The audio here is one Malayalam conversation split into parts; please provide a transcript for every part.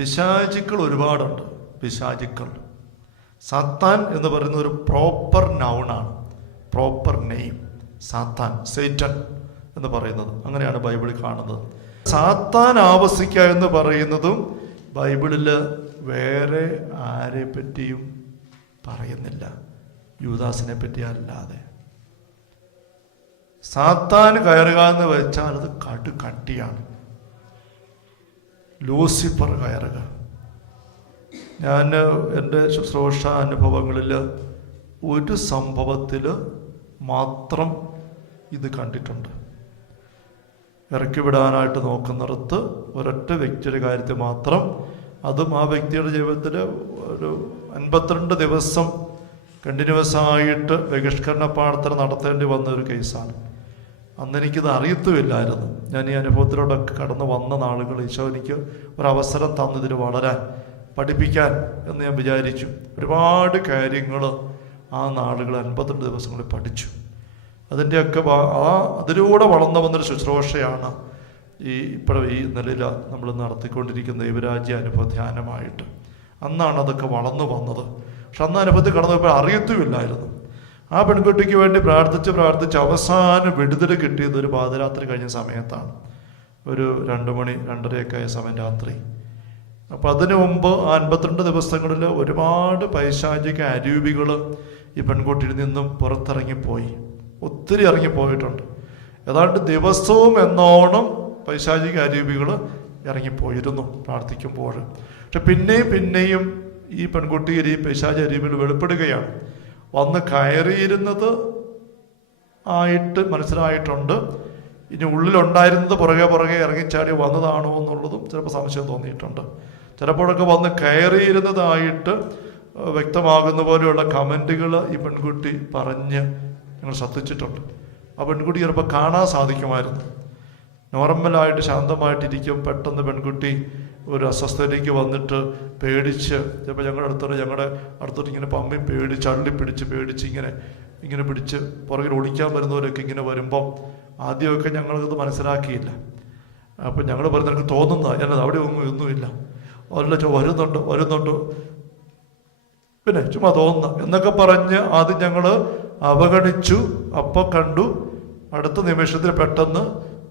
പിശാചുക്കൾ ഒരുപാടുണ്ട്. പിശാചുക്കൾ. സത്താൻ എന്ന് പറയുന്ന ഒരു പ്രോപ്പർ നൗണാണ് പ്രോപ്പർ നെയിം സാത്താൻ സേറ്റൻ എന്ന് പറയുന്നത്. അങ്ങനെയാണ് ബൈബിളിൽ കാണുന്നത്. സാത്താൻ ആവസിക്കുക എന്ന് പറയുന്നതും ബൈബിളിൽ വേറെ ആരെ പറ്റിയും പറയുന്നില്ല. യുവദാസിനെ പറ്റി അല്ലാതെ. സാത്താൻ കയറുക എന്ന് വെച്ചാൽ അത് കടു കട്ടിയാണ് ലൂസിഫർ കയറുക. ഞാൻ എന്റെ ശുശ്രൂഷ അനുഭവങ്ങളിൽ ഒരു സംഭവത്തിൽ മാത്രം ഇത് കണ്ടിട്ടുണ്ട്. ഇറക്കി വിടാനായിട്ട് നോക്കുന്നിടത്ത് ഒരൊറ്റ വ്യക്തിയുടെ കാര്യത്തിൽ മാത്രം അതും ആ വ്യക്തിയുടെ ജീവിതത്തിൽ ഒരു അൻപത്തിരണ്ട് ദിവസം കണ്ടിന്യൂസ് ആയിട്ട് ബഹിഷ്കരണ പ്രാർത്ഥന നടത്തേണ്ടി വന്ന ഒരു കേസാണ് അന്ന് എനിക്കിത് അറിയത്തുമില്ലായിരുന്നു. ഞാൻ ഈ അനുഭവത്തിലൂടെ കടന്നു വന്ന നാളുകൾ ഈശോ എനിക്ക് ഒരവസരം തന്നതിന് വളരാൻ പഠിപ്പിക്കാൻ എന്ന് ഞാൻ വിചാരിച്ചു. ഒരുപാട് കാര്യങ്ങൾ ആ നാളുകൾ അൻപത്തിരണ്ട് ദിവസങ്ങളിൽ പഠിച്ചു. അതിന്റെയൊക്കെ ആ അതിലൂടെ വളർന്നു വന്നൊരു ശുശ്രൂഷയാണ് ഈ ഇപ്പോഴും ഈ നിലയിൽ നമ്മൾ നടത്തിക്കൊണ്ടിരിക്കുന്ന ദൈവരാജ്യ അനുഭവ ധ്യാനമായിട്ട്. അന്നാണ് അതൊക്കെ വളർന്നു വന്നത്. പക്ഷെ അന്ന് അനുഭവത്തിൽ കടന്നു പോയപ്പോൾ അറിയത്തുമില്ലായിരുന്നു. ആ പെൺകുട്ടിക്ക് വേണ്ടി പ്രാർത്ഥിച്ച് പ്രാർത്ഥിച്ച് അവസാനം വിടുതൽ കിട്ടിയത് ഒരു പാതിരാത്രി കഴിഞ്ഞ സമയത്താണ്. ഒരു രണ്ട് മണി രണ്ടരയൊക്കെ ആയ സമയം രാത്രി. അപ്പോൾ അതിനു മുമ്പ് ആ അൻപത്തിരണ്ട് ദിവസങ്ങളിൽ ഒരുപാട് പൈശാചിക അരൂപികൾ ഈ പെൺകുട്ടിയിൽ നിന്നും പുറത്തിറങ്ങിപ്പോയി. ഒത്തിരി ഇറങ്ങിപ്പോയിട്ടുണ്ട്. ഏതാണ്ട് ദിവസവും എന്നോണം പൈശാചിക അരൂപികൾ ഇറങ്ങിപ്പോയിരുന്നു പ്രാർത്ഥിക്കുമ്പോൾ പക്ഷെ പിന്നെയും പിന്നെയും ഈ പെൺകുട്ടിയിൽ ഈ പൈശാചി അരൂപികൾ വെളിപ്പെടുകയാണ്. വന്ന് കയറിയിരുന്നത് ആയിട്ട് മനസ്സിലായിട്ടുണ്ട്. ഇനി ഉള്ളിലുണ്ടായിരുന്നത് പുറകെ പുറകെ ഇറങ്ങിച്ചാടി വന്നതാണോ എന്നുള്ളതും ചിലപ്പോൾ സംശയം തോന്നിയിട്ടുണ്ട്. ചിലപ്പോഴൊക്കെ വന്ന് കയറിയിരുന്നതായിട്ട് വ്യക്തമാകുന്ന പോലെയുള്ള കമന്റുകൾ ഈ പെൺകുട്ടി പറഞ്ഞ് ഞങ്ങൾ ശ്രദ്ധിച്ചിട്ടുണ്ട്. ആ പെൺകുട്ടി ചിലപ്പോൾ കാണാൻ സാധിക്കുമായിരുന്നു. നോർമലായിട്ട് ശാന്തമായിട്ടിരിക്കും പെട്ടെന്ന് പെൺകുട്ടി ഒരു അസ്വസ്ഥതയിലേക്ക് വന്നിട്ട് പേടിച്ച് ചിലപ്പോൾ ഞങ്ങളുടെ അടുത്തോട്ട് ഞങ്ങളുടെ അടുത്തോട്ട് ഇങ്ങനെ പമ്മി പേടിച്ച് അള്ളി പിടിച്ച് പേടിച്ച് ഇങ്ങനെ ഇങ്ങനെ പിടിച്ച് പുറകിൽ ഓടിക്കാൻ വരുന്നവരൊക്കെ ഇങ്ങനെ വരുമ്പം ആദ്യമൊക്കെ ഞങ്ങളത് മനസ്സിലാക്കിയില്ല. അപ്പം ഞങ്ങൾ പറഞ്ഞു എനിക്ക് തോന്നുന്ന ഞാനത് അവിടെ ഒന്നും ഒന്നുമില്ല അല്ല വരുന്നുണ്ട് വരുന്നുണ്ട്. പിന്നെ ചുമ്മാ തോന്നുന്ന എന്നൊക്കെ പറഞ്ഞ് ആദ്യം ഞങ്ങൾ അവഗണിച്ചു. അപ്പം കണ്ടു അടുത്ത നിമിഷത്തിൽ പെട്ടെന്ന്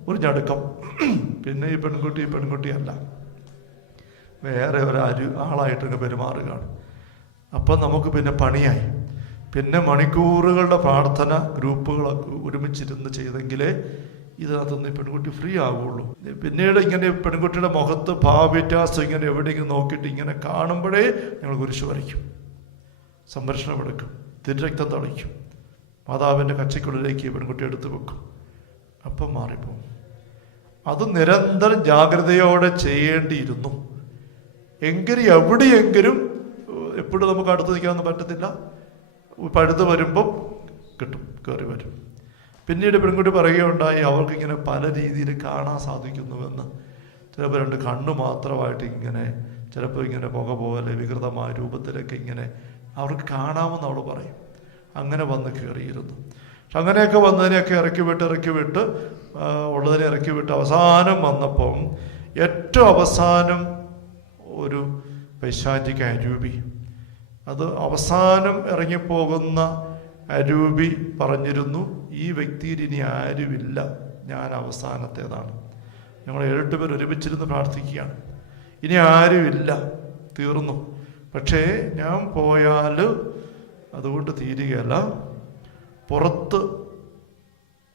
ഒരു ഞടുക്കം. പിന്നെ ഈ പെൺകുട്ടി ഈ പെൺകുട്ടിയല്ല വേറെ ഒരു അരു ആളായിട്ടൊക്കെ പെരുമാറുകയാണ്. അപ്പം നമുക്ക് പിന്നെ പണിയായി. പിന്നെ മണിക്കൂറുകളുടെ പ്രാർത്ഥന ഗ്രൂപ്പുകളൊക്കെ ഒരുമിച്ചിരുന്ന് ചെയ്തെങ്കിലേ ഇതിനകത്തുനിന്ന് ഈ പെൺകുട്ടി ഫ്രീ ആവുള്ളൂ. പിന്നീട് ഇങ്ങനെ പെൺകുട്ടിയുടെ മുഖത്ത് ഭാവ്യത്യാസം ഇങ്ങനെ എവിടെയെങ്കിലും നോക്കിയിട്ട് ഇങ്ങനെ കാണുമ്പോഴേ ഞങ്ങൾ കുരിശ് വരയ്ക്കും. സംരക്ഷണം എടുക്കും. തിരുരക്തം തളിക്കും. മാതാവിന്റെ കച്ചയ്ക്കുള്ളിലേക്ക് ഈ പെൺകുട്ടി എടുത്തു വെക്കും. അപ്പം മാറിപ്പോകും അത് നിരന്തരം ജാഗ്രതയോടെ ചെയ്യേണ്ടിയിരുന്നു. എങ്കിലും എവിടെയെങ്കിലും എപ്പോഴും നമുക്ക് അടുത്ത് നിൽക്കാനൊന്നും പറ്റത്തില്ല. പഴുത് വരുമ്പം കിട്ടും കയറി വരും. പിന്നീട് പെൺകുട്ടി പറയുകയുണ്ടായി അവർക്ക് ഇങ്ങനെ പല രീതിയിൽ കാണാൻ സാധിക്കുന്നുവെന്ന്. ചിലപ്പോൾ രണ്ട് കണ്ണ് മാത്രമായിട്ട് ഇങ്ങനെ ചിലപ്പോൾ ഇങ്ങനെ പുക പോലെ വികൃതമായ രൂപത്തിലൊക്കെ ഇങ്ങനെ അവർക്ക് കാണാമെന്ന് അവൾ പറയും. അങ്ങനെ വന്ന് കയറിയിരുന്നു. പക്ഷെ അങ്ങനെയൊക്കെ വന്നതിനെയൊക്കെ ഇറക്കി വിട്ട് ഇറക്കി വിട്ട് ഉള്ളതിനെ ഇറക്കി വിട്ട് അവസാനം വന്നപ്പം ഏറ്റവും അവസാനം ഒരു പൈശാചിക അരൂപി. അത് അവസാനം ഇറങ്ങിപ്പോകുന്ന അരൂപി പറഞ്ഞിരുന്നു ഈ വ്യക്തിയിൽ ഇനി ആരുമില്ല. ഞാൻ അവസാനത്തേതാണ്. ഞങ്ങൾ ഏഴെട്ട് പേർ ഒരുമിച്ചിരുന്ന് പ്രാർത്ഥിക്കുകയാണ്. ഇനി ആരുമില്ല. തീർന്നു. പക്ഷേ ഞാൻ പോയാൽ അതുകൊണ്ട് തീരുകയല്ല. പുറത്ത്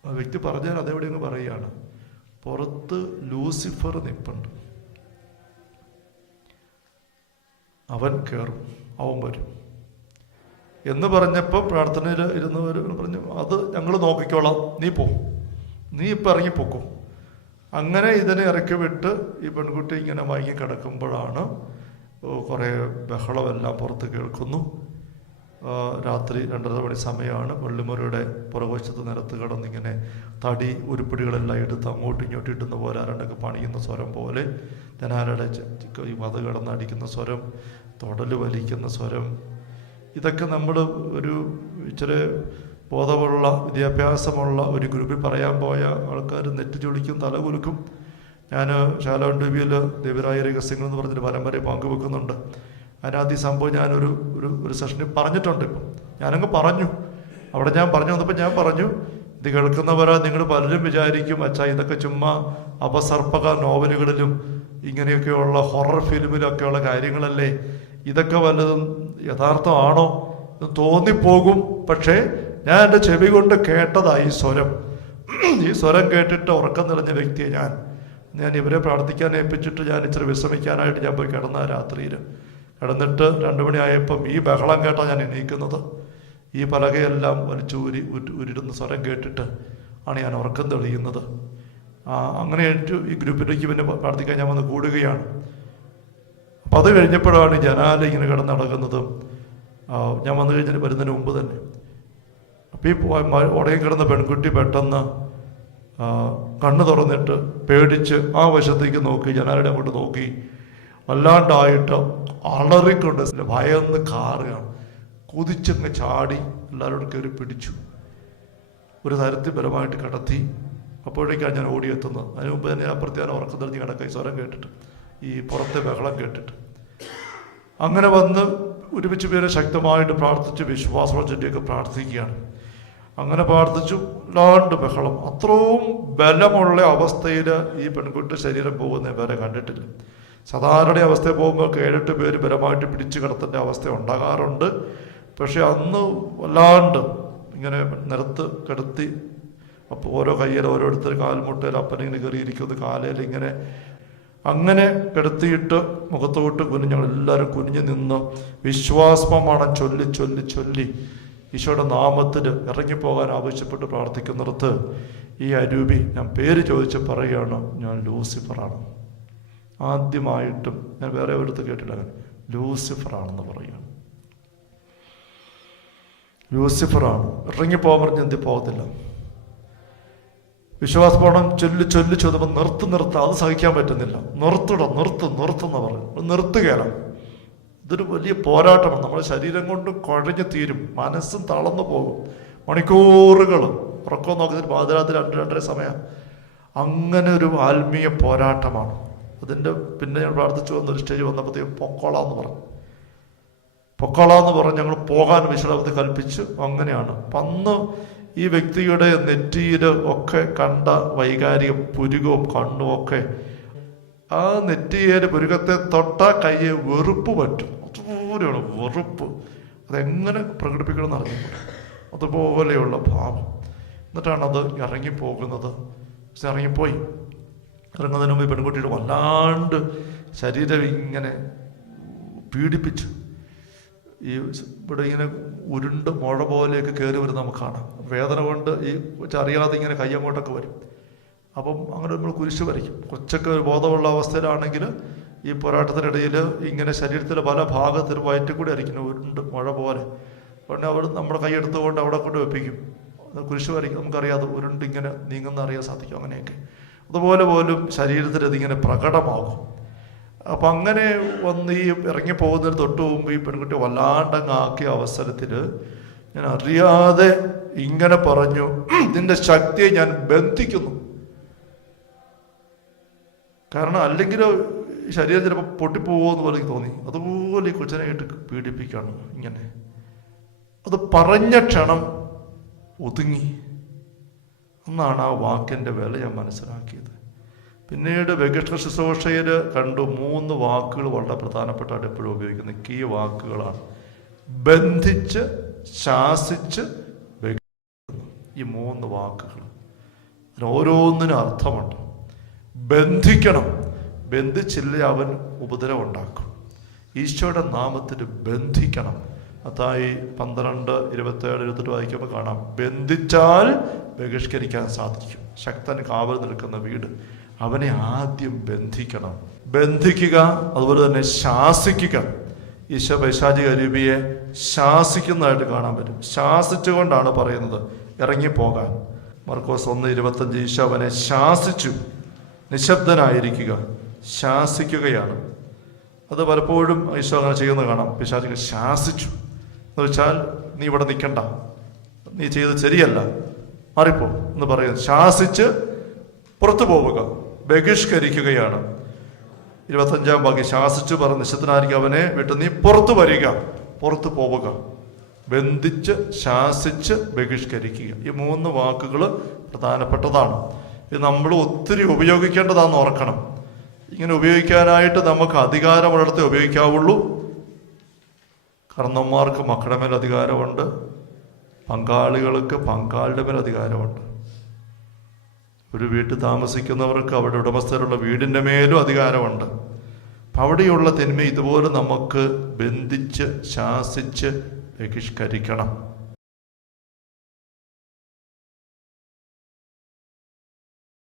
ആ വ്യക്തി പറഞ്ഞാൽ അതെവിടെയെന്ന് പറയുകയാണ്. പുറത്ത് ലൂസിഫർ നിപ്പുണ്ട്. അവൻ കയറും അവൻ വരും. എന്ന് പറഞ്ഞപ്പോൾ പ്രാർത്ഥനയിൽ ഇരുന്നവർ പറഞ്ഞു അത് ഞങ്ങൾ നോക്കിക്കോളാം നീ പോ. നീ ഇപ്പം ഇറങ്ങിപ്പോക്കും അങ്ങനെ ഇതിനെ ഇറക്കി വിട്ട് ഈ പെൺകുട്ടി ഇങ്ങനെ മയങ്ങി കിടക്കുമ്പോഴാണ് കുറേ ബഹളമെല്ലാം പുറത്ത് കേൾക്കുന്നു. രാത്രി രണ്ടര മണി സമയമാണ് പള്ളിമുറയുടെ പുറകുവശത്ത് നിരത്ത് കടന്നിങ്ങനെ തടി ഉരുപ്പിടികളെല്ലാം എടുത്ത് അങ്ങോട്ടും ഇങ്ങോട്ടും ഇട്ടുന്ന പോലെ ആരണ്ടൊക്കെ പണിയുന്ന സ്വരം പോലെ ജനാലയുടെ മത കിടന്നടിക്കുന്ന സ്വരം തൊടൽ വലിക്കുന്ന സ്വരം. ഇതൊക്കെ നമ്മൾ ഒരു ഇച്ചിരി ബോധമുള്ള വിദ്യാഭ്യാസമുള്ള ഒരു ഗ്രൂപ്പിൽ പറയാൻ പോയ ആൾക്കാർ നെറ്റ് ചൊളിക്കും തല കുലുക്കും. ഞാൻ ശാലോൺ ടി വിയിൽ ദേവരായ രഹസ്യങ്ങൾ എന്ന് പറഞ്ഞൊരു പരമ്പര പങ്കുവെക്കുന്നുണ്ട്. അതിനകത്ത് ഈ സംഭവം ഞാനൊരു ഒരു ഒരു സെഷനിൽ പറഞ്ഞിട്ടുണ്ട് ഇപ്പം. ഞാനങ്ങ് പറഞ്ഞു. അവിടെ ഞാൻ പറഞ്ഞു വന്നപ്പോൾ ഞാൻ പറഞ്ഞു ഇത് കേൾക്കുന്നവരാ നിങ്ങൾ പലരും വിചാരിക്കും അച്ഛാ ഇതൊക്കെ ചുമ്മാ അപസർപ്പക നോവലുകളിലും ഇങ്ങനെയൊക്കെയുള്ള ഹൊറർ ഫിലിമിലൊക്കെയുള്ള കാര്യങ്ങളല്ലേ? ഇതൊക്കെ വല്ലതും യഥാർത്ഥമാണോ? എന്ന് തോന്നിപ്പോകും. പക്ഷേ ഞാൻ എന്റെ ചെവി കൊണ്ട് കേട്ടതായി സ്വരം. ഈ സ്വരം കേട്ടിട്ട് ഉറക്കം നിറഞ്ഞ വ്യക്തിയെ ഞാൻ. ഞാൻ ഇവരെ പ്രാർത്ഥിക്കാൻ ഏൽപ്പിച്ചിട്ട് ഞാൻ ഇച്ചിരി വിശ്രമിക്കാനായിട്ട് ഞാൻ പോയി കിടന്ന രാത്രിയിൽ കിടന്നിട്ട് രണ്ടു മണിയായപ്പം ഈ ബഹളം കേട്ടാണ് ഞാൻ എണീക്കുന്നത്. ഈ പലകയെല്ലാം വലിച്ചു ഉരി ഉരു- ഉരുടുന്ന സ്വരം കേട്ടിട്ട് ആണ് ഞാൻ ഉറക്കം തെളിയുന്നത്. അങ്ങനെ ഈ ഗ്രൂപ്പിലേക്ക് പിന്നെ പ്രാർത്ഥിക്കാൻ ഞാൻ വന്ന് കൂടുകയാണ്. അപ്പം അത് കഴിഞ്ഞപ്പോഴാണ് ജനാല ഇങ്ങനെ കിടന്ന് നടക്കുന്നതും. ഞാൻ വന്നു കഴിഞ്ഞാൽ വരുന്നതിന് മുമ്പ് തന്നെ. അപ്പോൾ ഈ പോ- കിടന്ന പെൺകുട്ടി പെട്ടെന്ന് കണ്ണ് തുറന്നിട്ട് പേടിച്ച് ആ വശത്തേക്ക് നോക്കി ജനാലയുടെ അങ്ങോട്ട് നോക്കി വല്ലാണ്ടായിട്ട് അളറിക്കൊണ്ട് ഭയന്ന് കാറുകയാണ്. കുതിച്ചങ്ങ് ചാടി എല്ലാവരോടും കയറി പിടിച്ചു. ഒരു തരത്തിൽ ബലമായിട്ട് കിടത്തി. അപ്പോഴേക്കാണ് ഞാൻ ഓടിയെത്തുന്നത്. അതിന് മുമ്പ് തന്നെ അപ്പുറത്തെ ഞാൻ ഉറക്കം തെളിഞ്ഞ് കിടക്കുക. സ്വരം കേട്ടിട്ട് ഈ പുറത്തെ ബഹളം കേട്ടിട്ട്. അങ്ങനെ വന്ന് ഒരുമിച്ച് പേരെ ശക്തമായിട്ട് പ്രാർത്ഥിച്ച് വിശ്വാസത്തിന്റെയൊക്കെ പ്രാർത്ഥിക്കുകയാണ്. അങ്ങനെ പ്രാർത്ഥിച്ചു. ലാണ്ട് ബഹളം. അത്രയും ബലമുള്ള അവസ്ഥയിൽ ഈ പെൺകുട്ടി ശരീരം പോകുന്ന വരെ കണ്ടിട്ടില്ല. സാധാരണ അവസ്ഥ പോകുമ്പോൾ ഏഴെട്ട് പേര് ബലമായിട്ട് പിടിച്ചു കിടത്തേണ്ട അവസ്ഥ ഉണ്ടാകാറുണ്ട്. പക്ഷെ അന്ന് വല്ലാണ്ട് ഇങ്ങനെ നിരത്ത് കിടത്തി അപ്പോൾ ഓരോ കയ്യിൽ ഓരോരുത്തർ കാൽമുട്ടയിൽ അപ്പനിങ്ങനെ കയറിയിരിക്കുന്നു കാലയിൽ ഇങ്ങനെ. അങ്ങനെ കിടത്തിയിട്ട് മുഖത്തോട്ട് കുനിഞ്ഞ് ഞങ്ങൾ എല്ലാവരും കുനിഞ്ഞു നിന്ന് വിശ്വാസമാണ് ചൊല്ലി ചൊല്ലി ചൊല്ലി ഈശോയുടെ നാമത്തിൽ ഇറങ്ങിപ്പോകാൻ ആവശ്യപ്പെട്ട് പ്രാർത്ഥിക്കുന്നിടത്ത് ഈ അരൂപി ഞാൻ പേര് ചോദിച്ച് പറയുകയാണ് ഞാൻ ലൂസിഫറാണ്. ആദ്യമായിട്ടും ഞാൻ വേറെ ഒരിടത്ത് കേട്ടില്ല ലൂസിഫറാണെന്ന് പറയുകയാണ്. ലൂസിഫറാണ്. ഇറങ്ങിപ്പോകാൻ പറഞ്ഞ് എന്തി പോകത്തില്ല. വിശ്വാസപോണം ചൊല്ലി ചൊല്ലി ചോദ്യം നിർത്ത് നിർത്ത അത് സഹിക്കാൻ പറ്റുന്നില്ല. നിർത്തിട നിർത്ത് നിർത്തുന്ന പറഞ്ഞു നിർത്തുകയാണ്. ഇതൊരു വലിയ പോരാട്ടമാണ്. നമ്മുടെ ശരീരം കൊണ്ട് കുഴഞ്ഞു തീരും. മനസ്സും തളർന്നു പോകും. മണിക്കൂറുകൾ ഉറക്കം നോക്കുന്നതിന് പാതിരാത്രി രണ്ട് രണ്ടര സമയം. അങ്ങനെ ഒരു ആത്മീയ പോരാട്ടമാണ്. അതിന്റെ പിന്നെ ഞാൻ പ്രാർത്ഥിച്ചു വന്നൊരു സ്റ്റേജ് വന്നപ്പോഴത്തേക്കും പൊക്കോള എന്ന് പറഞ്ഞു. പൊക്കോള എന്ന് പറഞ്ഞ് ഞങ്ങൾ പോകാൻ വിശ്രാമത്തെ കൽപ്പിച്ചു. അങ്ങനെയാണ്. അപ്പം അന്ന് ഈ വ്യക്തിയുടെ നെറ്റിയിൽ ഒക്കെ കണ്ട വൈകാരിക പുരുകവും കണ്ണും ഒക്കെ ആ നെറ്റിയേര് പുരുകത്തെ തൊട്ട കയ്യെ വെറുപ്പ് പറ്റും. അതുപോലെയാണ് വെറുപ്പ്. അതെങ്ങനെ പ്രകടിപ്പിക്കണമെന്ന് അറിഞ്ഞില്ല അതുപോലെയുള്ള ഭാവം. എന്നിട്ടാണത് ഇറങ്ങിപ്പോകുന്നത്. ഇറങ്ങിപ്പോയി. ഇറങ്ങുന്നതിന് മുമ്പ് പെൺകുട്ടിയുടെ വല്ലാണ്ട് ശരീരം ഇങ്ങനെ പീഡിപ്പിച്ചു ഈ ഇവിടെ ഇങ്ങനെ ഉരുണ്ട് മുഴ പോലെയൊക്കെ കയറി വരുന്ന നമുക്ക് കാണാം. വേദന കൊണ്ട് ഈ അറിയാതെ ഇങ്ങനെ കൈ അങ്ങോട്ടൊക്കെ വരും. അപ്പം അങ്ങനെ നമ്മൾ കുരിശ് വരയ്ക്കും. കൊച്ചൊക്കെ ഒരു ബോധമുള്ള അവസ്ഥയിലാണെങ്കിൽ ഈ പോരാട്ടത്തിനിടയിൽ ഇങ്ങനെ ശരീരത്തിലെ പല ഭാഗത്തിൽ വയറ്റിൽ കൂടി അരിക്കുന്നു ഉരുണ്ട് മുഴ പോലെ. ഉടനെ അവിടെ നമ്മുടെ കൈ എടുത്തുകൊണ്ട് അവിടെ കൊണ്ട് വെപ്പിക്കും. കുരിശ് വരയ്ക്കും. നമുക്കറിയാതെ ഉരുണ്ട് ഇങ്ങനെ നീങ്ങുന്ന അറിയാൻ സാധിക്കും അങ്ങനെയൊക്കെ. അതുപോലെ പോലും ശരീരത്തിൽ അതിങ്ങനെ പ്രകടമാകും. അപ്പം അങ്ങനെ വന്ന് ഈ ഇറങ്ങി പോകുന്നതിന് തൊട്ട് മുമ്പ് ഈ പെൺകുട്ടി വല്ലാണ്ടങ്ങാക്കിയ അവസരത്തിൽ ഞാൻ അറിയാതെ ഇങ്ങനെ പറഞ്ഞു ഇതിന്റെ ശക്തിയെ ഞാൻ ബന്ധിക്കുന്നു. കാരണം അല്ലെങ്കിൽ ശരീരം ചിലപ്പോൾ പൊട്ടിപ്പോകുമെന്ന് പോലെ എനിക്ക് തോന്നി. അതുപോലെ ഈ കൊച്ചനായിട്ട് പീഡിപ്പിക്കുകയാണ് ഇങ്ങനെ. അത് പറഞ്ഞ ക്ഷണം ഒതുങ്ങി. എന്നാണ് ആ വാക്കിന്റെ വില ഞാൻ മനസ്സിലാക്കിയത്. പിന്നീട് വികഷ്ണ ശുശ്രൂഷയിൽ കണ്ടു മൂന്ന് വാക്കുകൾ വളരെ പ്രധാനപ്പെട്ടായിട്ട് എപ്പോഴും ഉപയോഗിക്കുന്ന കീ വാക്കുകളാണ്. ബന്ധിച്ച് ശാസിച്ച്. ഈ മൂന്ന് വാക്കുകൾ. ഓരോന്നിനും അർത്ഥമുണ്ട്. ബന്ധിക്കണം. ബന്ധിച്ചില്ല അവൻ ഉപദ്രവം ഉണ്ടാക്കും. ഈശോയുടെ നാമത്തിൽ ബന്ധിക്കണം. അതായി പന്ത്രണ്ട് ഇരുപത്തേഴ് ഇരുപത്തെട്ട് വായിക്കുമ്പോൾ കാണാം. ബന്ധിച്ചാൽ ബഹിഷ്കരിക്കാൻ സാധിക്കും. ശക്തൻ കാവൽ നിൽക്കുന്ന വീട്. അവനെ ആദ്യം ബന്ധിക്കണം. ബന്ധിക്കുക അതുപോലെ തന്നെ ശാസിക്കുക. ഈശ പൈശാചിക രൂപിയെ ശാസിക്കുന്നതായിട്ട് കാണാൻ പറ്റും. ശാസിച്ചുകൊണ്ടാണ് പറയുന്നത് ഇറങ്ങിപ്പോകാൻ. മർക്കോസ് ഒന്ന് ഇരുപത്തഞ്ച് ഈശോ അവനെ ശാസിച്ചു. നിശബ്ദനായിരിക്കുക. ശാസിക്കുകയാണ്. അത് പലപ്പോഴും ഈശോ അങ്ങനെ ചെയ്യുന്നത് കാണാം. പിശാചികൾ ശാസിച്ചു. എന്ന് വെച്ചാൽ നീ ഇവിടെ നിൽക്കണ്ട. നീ ചെയ്തത് ശരിയല്ല. മാറിപ്പോ എന്ന് പറയുന്നത് ശാസിച്ച് പുറത്തു പോവുക. ബഹിഷ്കരിക്കുകയാണ്. ഇരുപത്തഞ്ചാം ഭാഗ്യം. ശാസിച്ചു പറഞ്ഞ നിശബ്ദനായിരിക്കും അവനെ വിട്ട് നീ പുറത്തു വരിക. പുറത്തു പോവുക. ബന്ധിച്ച് ശാസിച്ച് ബഹിഷ്കരിക്കുക. ഈ മൂന്ന് വാക്കുകൾ പ്രധാനപ്പെട്ടതാണ്. ഇത് നമ്മൾ ഒത്തിരി ഉപയോഗിക്കേണ്ടതാണെന്ന് ഓർക്കണം. ഇങ്ങനെ ഉപയോഗിക്കാനായിട്ട് നമുക്ക് അധികാരമുള്ളിടത്തെ ഉപയോഗിക്കാവുള്ളൂ. കർണന്മാർക്ക് മക്കളുടെ മേൽ അധികാരമുണ്ട്. പങ്കാളികൾക്ക് പങ്കാളിയുടെ മേൽ അധികാരമുണ്ട്. ഒരു വീട്ടിൽ താമസിക്കുന്നവർക്ക് അവിടെ ഉടമസ്ഥരുള്ള വീടിന്റെ മേലും അധികാരമുണ്ട്. അവിടെയുള്ള തിന്മ ഇതുപോലെ നമുക്ക് ബന്ധിച്ച് ശാസിച്ച് ബഹിഷ്കരിക്കണം.